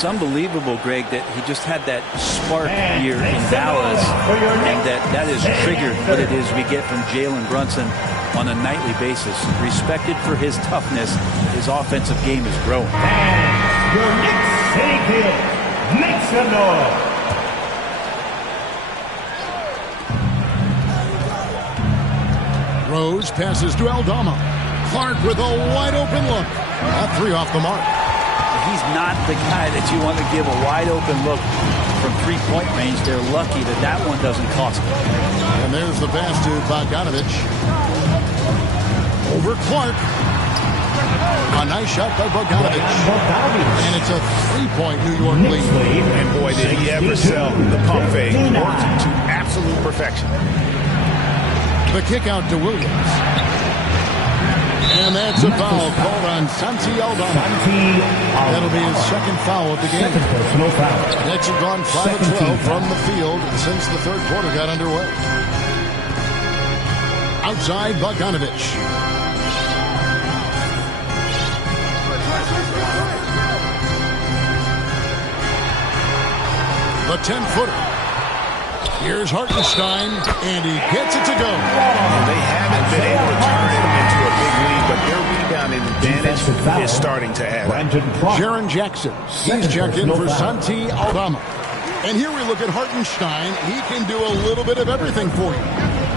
It's unbelievable, Greg, that he just had that spark here in Dallas, and that has triggered what it is we get from Jalen Brunson on a nightly basis. Respected for his toughness, his offensive game is growing. And your Knicks City Kid, make some noise. Rose passes to Aldama. Clark with a wide open look. All three off the mark. He's not the guy that you want to give a wide open look from three-point range. They're lucky that that one doesn't cost them. And there's the pass to Bogdanovich. Over Clark. A nice shot by Bogdanovich. And it's a three-point New York lead. And boy, did he ever sell the pump fake. Worked to absolute perfection. The kick out to Williams. And that's a foul called on Santi Aldama. That'll be his second foul of the game. Knicks have gone 5 of 12 from the field since the third quarter got underway. Outside Bogdanovich. The 10-footer. Here's Hartenstein, and he gets it to go. They haven't been able to turn it into a big lead, but their rebounding advantage is starting to add up. Jaren Jackson, he's checked in for Santi Aldama. And here we look at Hartenstein. He can do a little bit of everything for you.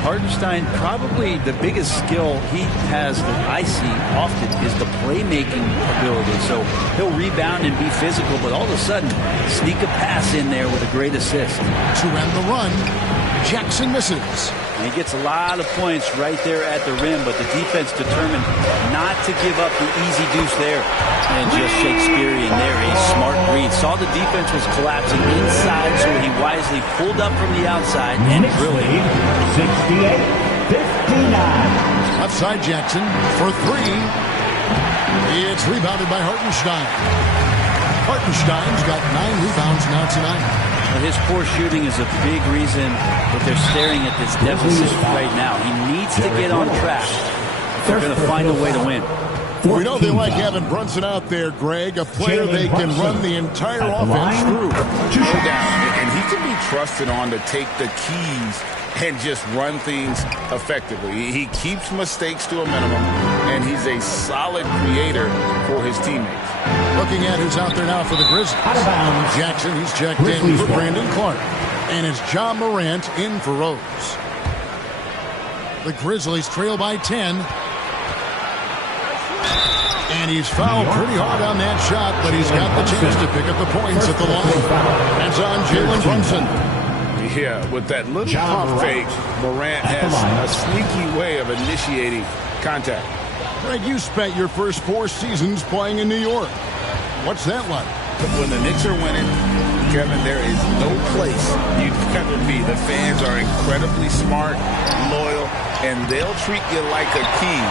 Hartenstein, probably the biggest skill he has that I see often is the playmaking ability. So he'll rebound and be physical, but all of a sudden sneak a pass in there with a great assist. To end the run, Jackson misses. And he gets a lot of points right there at the rim, but the defense determined not to give up the easy deuce there. And just Shakespearean there, a smart read. Saw the defense was collapsing inside, so he wisely pulled up from the outside and drilled it. 68-59. Outside Jackson for three. It's rebounded by Hartenstein. Hartenstein's got 9 rebounds now tonight. His poor shooting is a big reason that they're staring at this deficit right now. He needs to get on track if they're going to find a way to win. We know they like having Brunson out there, Greg, a player they can run the entire offense through. No doubt. And he can be trusted on to take the keys and just run things effectively. He keeps mistakes to a minimum, and he's a solid creator for his teammates. Looking at who's out there now for the Grizzlies. Jackson, he's checked in for Brandon Clark. And it's John Morant in for Rose. The Grizzlies trail by 10. And he's fouled pretty hard on that shot, but he's got the chance to pick up the points at the line. That's on Jalen Brunson. Yeah, with that little pump fake, Morant has a sneaky way of initiating contact. Greg, you spent your first 4 seasons playing in New York. What's that like? When the Knicks are winning, Kevin, there is no place you'd ever be. The fans are incredibly smart, loyal, and they'll treat you like a king.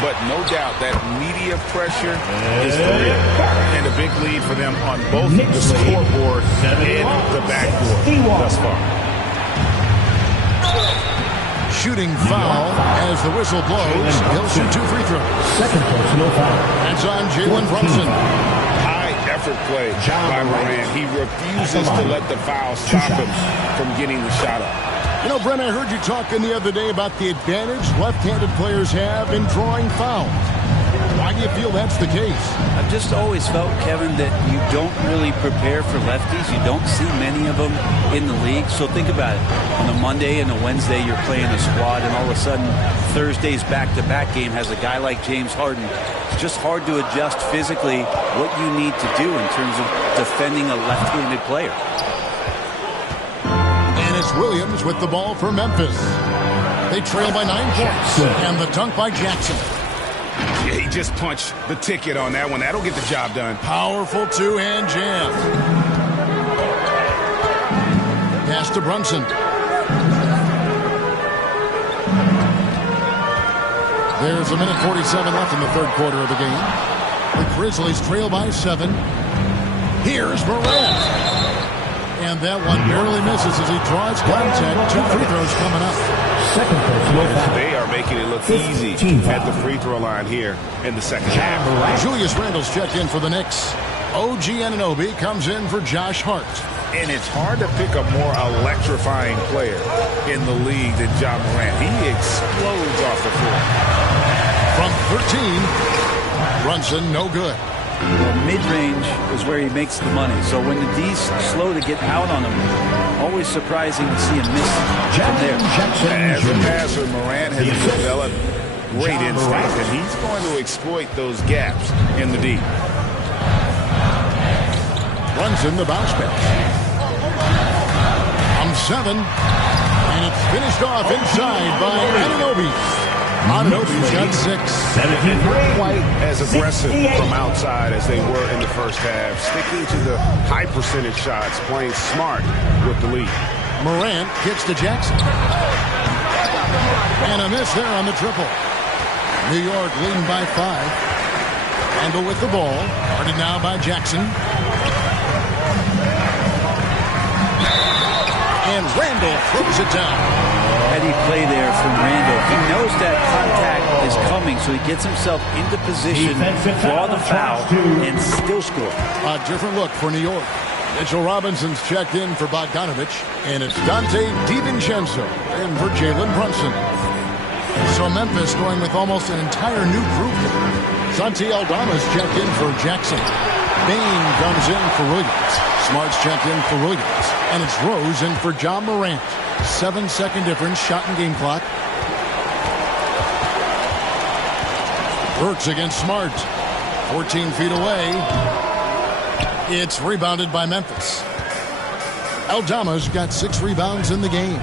But no doubt that media pressure is for real. And a big lead for them on both the scoreboard and the backboard thus far. Shooting foul as the whistle blows. He'll shoot 2 free throws. Second personal foul. That's on Jalen Brunson. High effort play by Morant. He refuses to let the foul stop him from getting the shot up. You know, Brent, I heard you talking the other day about the advantage left-handed players have in drawing fouls. Why do you feel that's the case? I've just always felt, Kevin, that you don't really prepare for lefties. You don't see many of them in the league. So think about it. On a Monday and a Wednesday, you're playing a squad, and all of a sudden, Thursday's back-to-back game has a guy like James Harden. It's just hard to adjust physically what you need to do in terms of defending a left-handed player. It's Williams with the ball for Memphis. They trail by 9 points. And the dunk by Jackson. Yeah, he just punched the ticket on that one. That'll get the job done. Powerful two-hand jam. Pass to Brunson. There's 1:47 left in the third quarter of the game. The Grizzlies trail by 7. Here's Morant. And that one barely misses as he draws contact. 2 free throws coming up. Second personal foul. They are making it look easy at the free throw line here in the second half. Julius Randle's checked in for the Knicks. OG Anunoby comes in for Josh Hart. And it's hard to pick a more electrifying player in the league than Ja Morant. He explodes off the floor. From 13, Brunson, no good. Well, mid-range is where he makes the money. So when the D's slow to get out on him, always surprising to see him miss from there. As a passer, Morant has developed great instincts, and he's going to exploit those gaps in the D. Brunson, the bounce pass. From 7, and it's finished off inside by Anunoby. Anunoby's got 6. Quite as aggressive from outside as they were in the first half, sticking to the high percentage shots, playing smart with the lead. Morant kicks to Jackson. And a miss there on the triple. New York leading by 5. Randall with the ball. Guarded now by Jackson. And Randall throws it down. Heady play there from Randall. He knows that contact is coming, so he gets himself into position, draw the foul, and still score. A different look for New York. Mitchell Robinson's checked in for Bogdanovich, and it's Dante DiVincenzo in for Jalen Brunson. So Memphis going with almost an entire new group there. Santi Aldama's checked in for Jackson. Bain comes in for Williams. Smart's checked in for Williams. And it's Rose in for John Morant. 7-second difference, shot and game clock. Burks against Smart. 14 feet away. It's rebounded by Memphis. Aldama's got 6 rebounds in the game.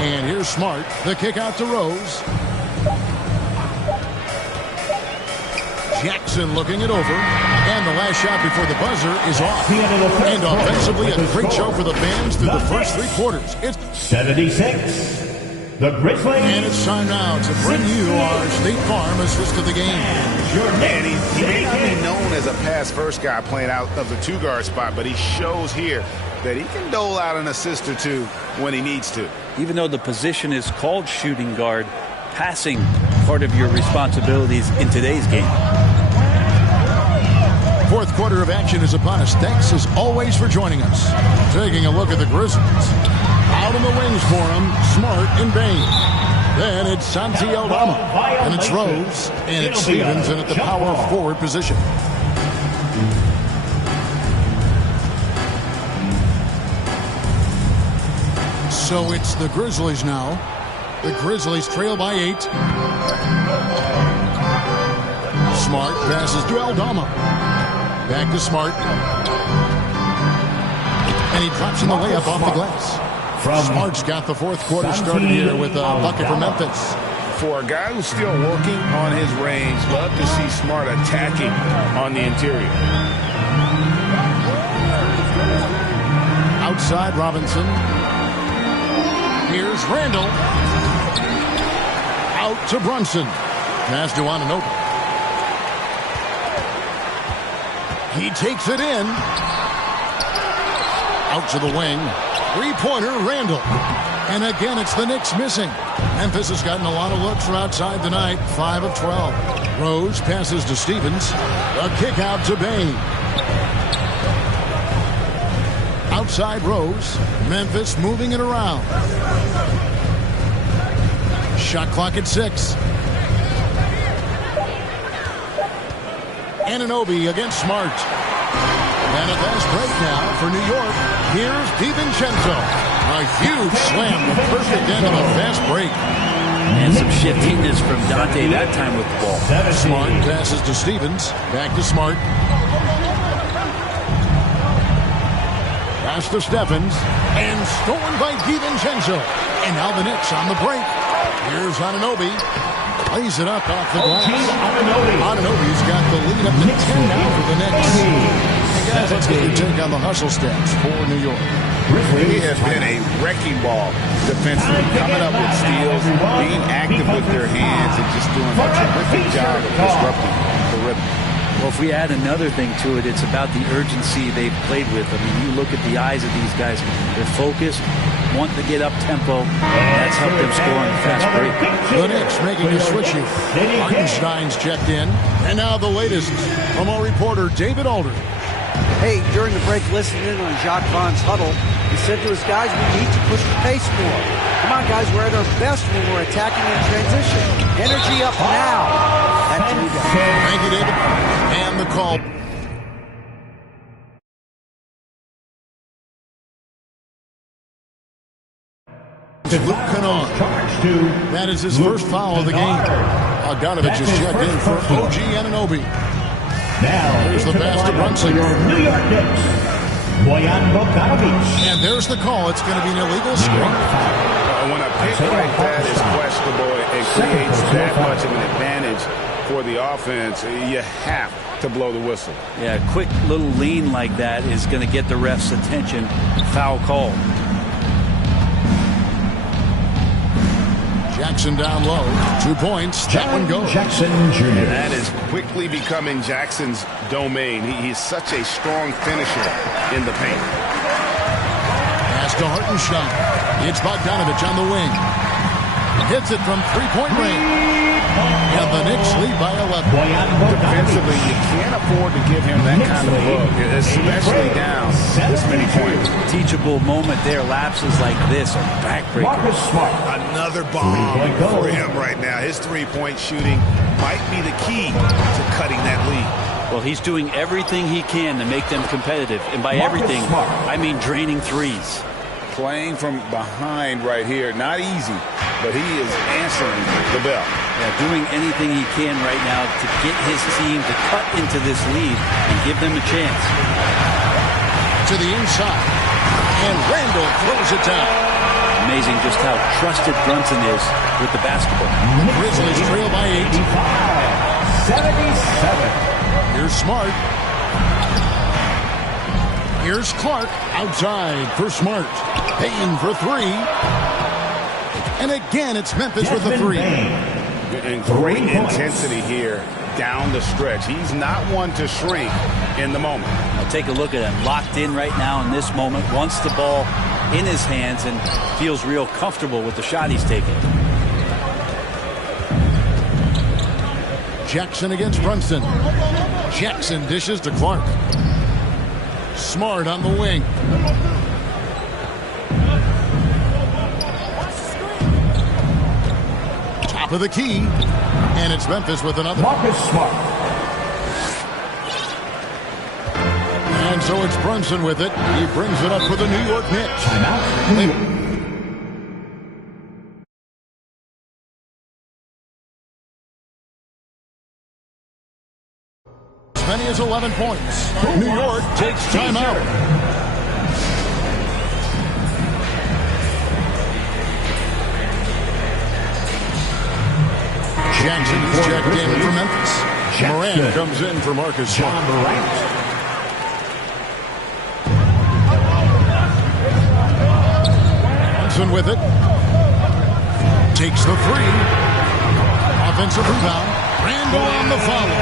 And here's Smart. The kick out to Rose. Jackson looking it over. And the last shot before the buzzer is off. And offensively, a great show for the fans through the first 3 quarters. It's 76. The Grizzlies. And it's time now to bring you our State Farm assist of the game. And he may not be known as a pass-first guy playing out of the 2-guard spot, but he shows here that he can dole out an assist or 2 when he needs to. Even though the position is called shooting guard, passing part of your responsibilities in today's game. Fourth quarter of action is upon us. Thanks as always for joining us. Taking a look at the Grizzlies. Out in the wings for him, Smart and Bain. Then it's Santi Aldama. And it's Rose. And it's Stevens in at the power forward position. So it's the Grizzlies now. The Grizzlies trail by 8. Smart passes to Aldama. Back to Smart. And he drops in the layup off the glass. Smart's got the fourth quarter started here with a bucket for Memphis. For a guy who's still working on his range, love to see Smart attacking on the interior. Outside Robinson. Here's Randall. Out to Brunson. Pass to Anunoby. He takes it in. Out to the wing. 3-pointer, Randall. And again, it's the Knicks missing. Memphis has gotten a lot of looks from outside tonight. 5 of 12. Rose passes to Stevens. A kick out to Bain. Outside Rose. Memphis moving it around. Shot clock at 6. Anunoby against Smart. And a fast break now for New York. Here's DiVincenzo. A huge slam, the perfect end of a fast break. And some shiftiness from Dante that time with the ball. Smart passes to Stevens. Back to Smart. Pass to Stephens. And stolen by DiVincenzo. And now the Knicks on the break. Here's Anunoby. Lays it up off the glass. Anunoby's got the lead up to 10 now for the Knicks. Hey guys, let's get your take on the hustle stats for New York. They have been a wrecking ball defensively, coming up with steals, being active with their hands, and just doing a terrific job of disrupting the rhythm. Well, if we add another thing to it, it's about the urgency they've played with. I mean, you look at the eyes of these guys. They're focused, wanting to get up tempo. That's helped them score on the fast break. The Knicks making a switch here. Hartenstein's checked in. And now the latest from our reporter, David Aldridge. Hey, during the break, listening in on Jacques Vaughn's huddle, he said to his guys, we need to push the pace more. Come on, guys, we're at our best when we're attacking in transition. Energy up now. Back to you guys. Thank you, David. And the call. Luke Kennard. That is his first foul of the game. Bogdanovich is checked in for OG Anunoby. Now, here's the pass to Brunson. New York Knicks, Bojan Bogdanovic. And there's the call. It's going to be an illegal screen. When a pick like that is questionable and creates that much of an advantage for the offense, you have to blow the whistle. Yeah, a quick little lean like that is going to get the ref's attention. Foul call. Jackson down low. 2 points. That one goes. Jackson Jr. That is quickly becoming Jackson's domain. He's such a strong finisher in the paint. Pass to Hartenstein. It's Bogdanovic on the wing. Hits it from three-point range. And the Knicks lead by 11. Defensively, you can't afford to give him that kind of look, especially down this many points. Teachable moment there. Lapses like this are backbreakers. Another bomb for him right now. His three-point shooting might be the key to cutting that lead. Well, he's doing everything he can to make them competitive. And by everything, I mean draining threes. Playing from behind right here, not easy, but he is answering the bell. Yeah, doing anything he can right now to get his team to cut into this lead and give them a chance. To the inside. And Randall throws it down. Amazing just how trusted Brunson is with the basketball. Grizzlies trail by 8. 77. Here's Smart. Here's Clark outside for Smart. Payne for three. And again, it's Memphis with the three. And great intensity here down the stretch. He's not one to shrink in the moment. Now take a look at him. Locked in right now in this moment. Wants the ball in his hands and feels real comfortable with the shot he's taking. Jackson against Brunson. Jackson dishes to Clark. Smart on the wing. Top of the key. And it's Memphis with another. Marcus Smart. And so it's Brunson with it. He brings it up for the New York Knicks. Timeout. As many as 11 points. New York takes timeout. Jackson is checked in for Memphis. Morant comes in for Marcus Smart. Brunson with it. Takes the three. Offensive rebound. Randall on the follow.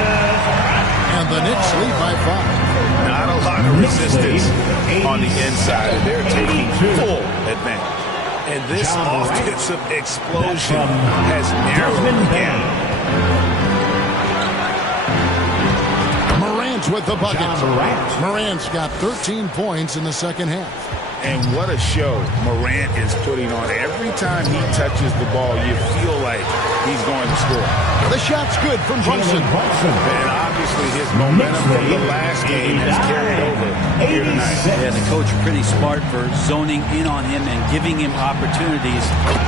And the Knicks lead by 5. Not a lot of resistance on the inside, and they're taking full advantage. And this offensive explosion has narrowed the gap. Morant with the bucket. Morant's got 13 points in the second half. And what a show Morant is putting on. Every time he touches the ball, you feel like he's going to score. The shot's good from Brunson. And obviously his momentum from the last game has carried over here tonight. Yeah, the coach pretty smart for zoning in on him and giving him opportunities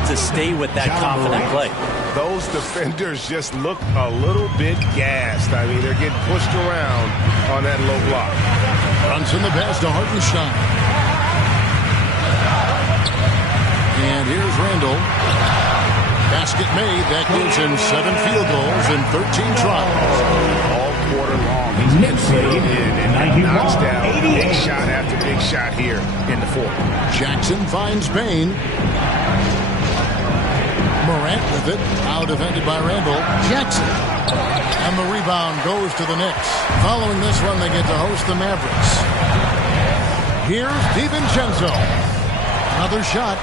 to stay with that confident play. Those defenders just look a little bit gassed. I mean, they're getting pushed around on that low block. Brunson the pass to Hartenstein. And here's Randall. Basket made. That gives him 7 field goals in 13 tries. All quarter long, he's been filled in and knocks down big shot after big shot here in the fourth. Jackson finds Payne. Morant with it. Now defended by Randall. Jackson And the rebound goes to the Knicks. Following this one, they get to host the Mavericks. Here's DiVincenzo. Another shot,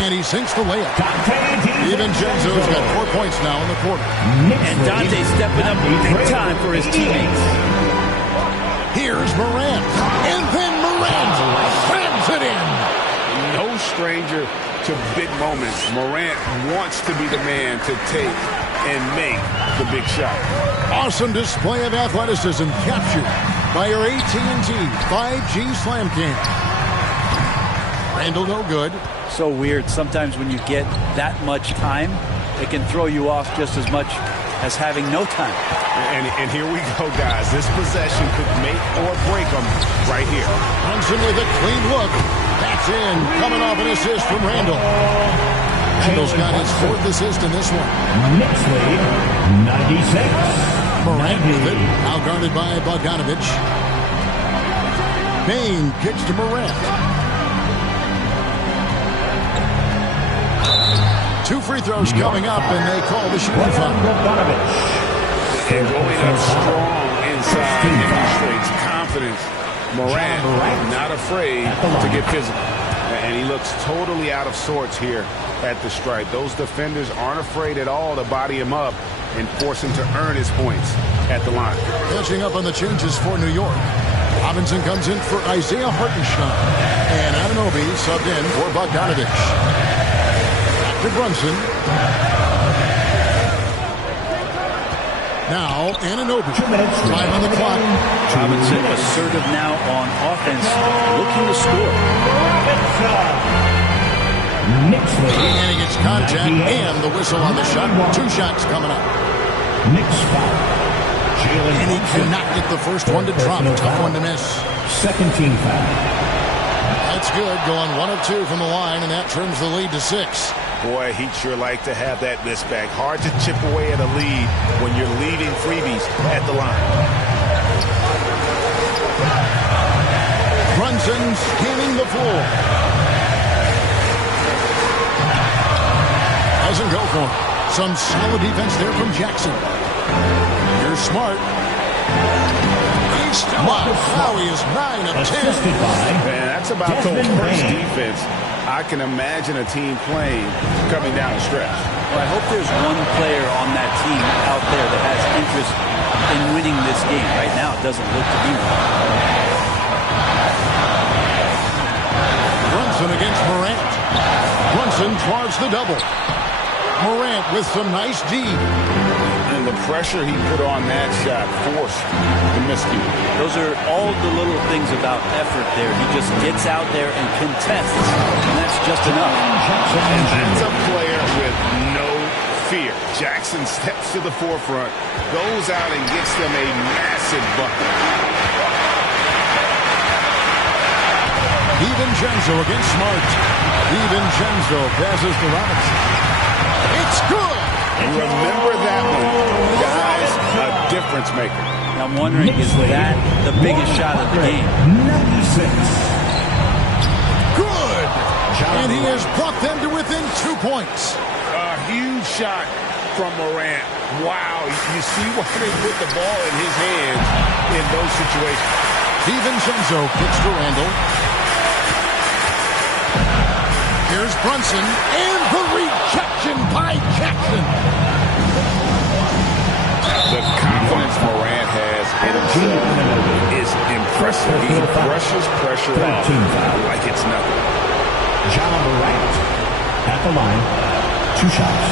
and he sinks the layup. DiVincenzo's got 4 points now in the quarter. And Dante stepping up big time for his teammates. Here's Morant. And then Morant slams it in. No stranger to big moments. Morant wants to be the man to take and make the big shot. Awesome display of athleticism captured by your AT&T 5G Slam Cam. Randall no good. So weird. Sometimes when you get that much time, it can throw you off just as much as having no time. And here we go, guys. This possession could make or break them right here. Brunson with a clean look. That's in. Coming off an assist from Randall. Randall's got his 4th assist in this one. Next lead, 96. Morant with it. Now guarded by Bogdanovich. Payne kicks to Morant. 2 free throws coming up, and they call the shooting foul. And going up strong inside demonstrates confidence. Morant not afraid to get physical. And he looks totally out of sorts here at the stripe. Those defenders aren't afraid at all to body him up and force him to earn his points at the line. Catching up on the changes for New York. Robinson comes in for Isaiah Hartenstein. And Anunoby subbed in for Bogdanovich. Back to Brunson. Now, Anunoby. 2 minutes. 5 on the clock. Robinson assertive now on offense, looking to score. Knicks lead. And he gets contact and the whistle on the shot. 2 shots coming up. Knicks foul. And he cannot get the first one to drop. Tough one to miss. Second team foul. That's good. Going 1 of 2 from the line, and that trims the lead to 6. Boy, he'd sure like to have that miss back. Hard to chip away at a lead when you're leaving freebies at the line. Brunson scanning the floor. Doesn't go for it. Some solid defense there from Jackson. Here's Smart. He's still out. Now he is 9 of 10. Man, that's about the worst defense I can imagine a team playing coming down the stretch. Well, I hope there's one player on that team out there that has interest in winning this game. Right now, it doesn't look to be one. Brunson against Morant. Brunson draws the double. Morant with some nice D. And the pressure he put on that shot forced the miscue. Those are all the little things about effort there. He just gets out there and contests, and that's just enough. And that's a player with no fear. Jackson steps to the forefront, goes out and gets them a massive bucket. DiVincenzo against Smart. DiVincenzo passes to Robinson. It's good. Remember that one, guys. A difference maker. I'm wondering, is that the biggest shot of the game? 96. Good. And he has brought them to within 2 points. A huge shot from Morant. Wow. You see why they put the ball in his hands in those situations. DiVincenzo kicks to Randall. Here's Brunson. And the rejection by Jackson. The confidence Morant has in himself is impressive. He brushes pressure off like it's nothing. John Morant at the line. 2 shots.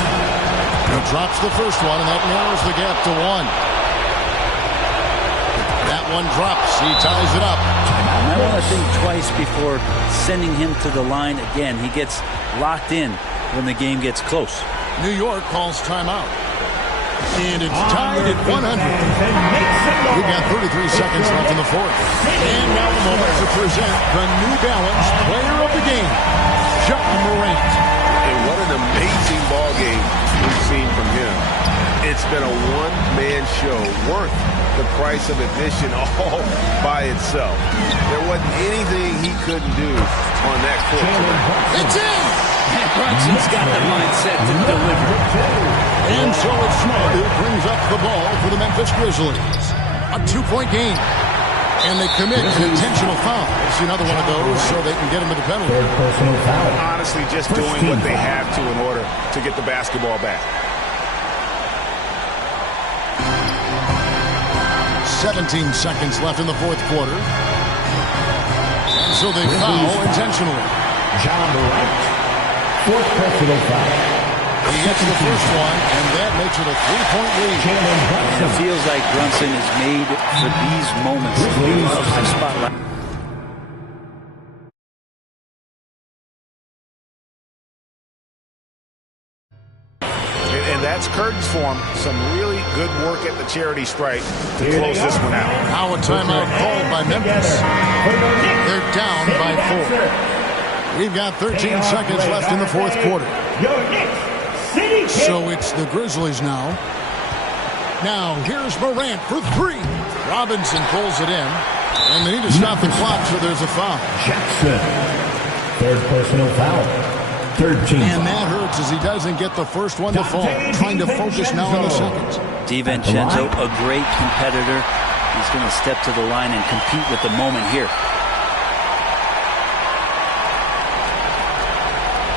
He drops the first one, and that narrows the gap to 1. That one drops. He ties it up. I want to think twice before sending him to the line again. He gets locked in when the game gets close. New York calls timeout. And it's tied at 100. We've got 33 seconds left in the fourth. And now the moment to present the New Balance Player of the Game, John Morant. And what an amazing ball game we've seen from him. It's been a one-man show worth the price of admission all by itself. There wasn't anything he couldn't do on that court tonight. It's in! And Brunson's got the mindset to deliver. And so it's Smart who brings up the ball for the Memphis Grizzlies. A 2-point game. And they commit an intentional foul. It's another one of those so they can get him to the penalty. Honestly, just doing what they have to in order to get the basketball back. 17 seconds left in the fourth quarter. And so they foul intentionally. John Morant, fourth personal foul. He gets the first one, and that makes it a 3-point lead. And it feels like Brunson is made for these moments. The spotlight. And that's curtains for him. Some really good work at the charity stripe to close this one out. Now a timeout called by Memphis. They're down by 4. We've got 13 seconds left in the fourth quarter. So it's the Grizzlies now. Now here's Morant for 3. Robinson pulls it in. And they need to stop the clock, so there's a foul. Jackson, third personal foul. 13. And that hurts as he doesn't get the first one to fall. Trying to focus now on the second. DiVincenzo, a great competitor. He's going to step to the line and compete with the moment here.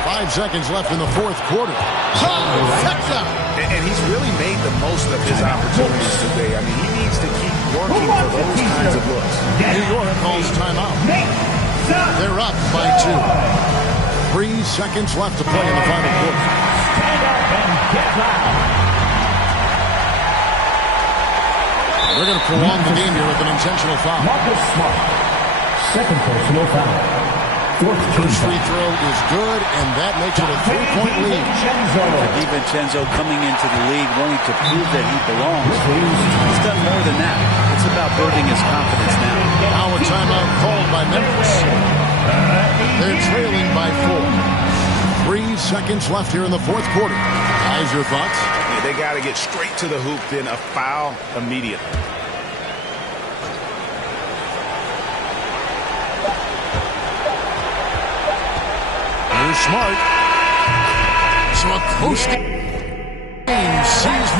5 seconds left in the fourth quarter. And he's really made the most of his opportunities today. I mean, he needs to keep working for those kinds of looks. New York calls timeout. They're up by 2. 3 seconds left to play in the final quarter. Stand up and get loud. They're going to prolong the game here with an intentional foul. Marcus Smart, second personal foul. First free throw is good, and that makes it a 3-point lead. DiVincenzo coming into the league wanting to prove that he belongs. He's done more than that. It's about building his confidence now. Now a timeout called by Memphis. They're trailing by 4. 3 seconds left here in the fourth quarter. Guys, your thoughts? Yeah, they got to get straight to the hoop, then a foul immediately. Here's Smart. So a close game sees